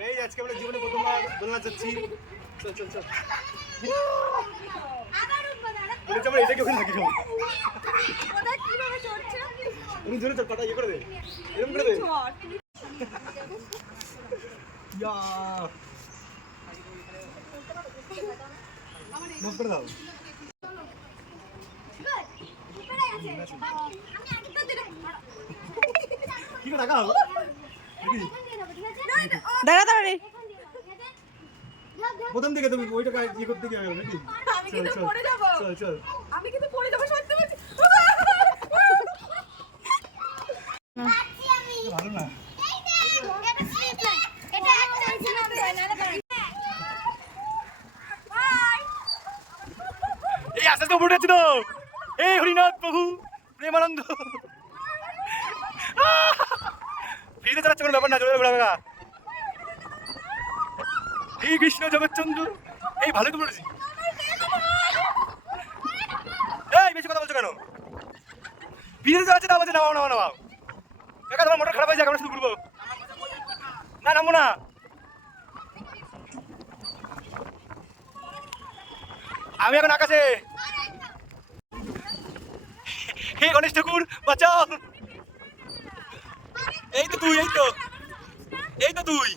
এই আজকে আমরা জীবনে প্রথমবার দোলনা যাচ্ছি। চল চল চল বলেছি আমরা এটা কেউ নাকি সব ওটা কিভাবে চড়ছে তুমি ধরে চল পাটা ইয়ে করে দে এরকম করে দে ইয়া নক করে দাও কি করে টাকা হবে দাঁড়া দাঁড়া প্রথম দিকে তুমি ওইটা ইয়ে করতে গিয়ে হবে নাকি আমি কিন্তু পড়ে যাব চল চল আমি কিন্তু পড়ে যাব সত্যি বলছি ভালো না এই আস্তে আস্তে উঠে যাচ্ছে তো এই হরিনাথ প্রভু প্রেমানন্দ ফ্রিতে চালাচ্ছে কোনো ব্যাপার না চলে ঘোরাবে না এই কৃষ্ণ জগৎচন্দ্র এই ভালোই তো পড়েছি এই বেশি কথা বলছো কেন ফ্রিতে চালাচ্ছে না বলছে নামাও নামাও নামাও কাকা তোমার মোটর খারাপ হয়ে যাক আমরা শুধু ঘুরবো না নামবো না আমি এখন আকাশে হে গণেশ ঠাকুর বাঁচাও এই তো তুই এই তো তুই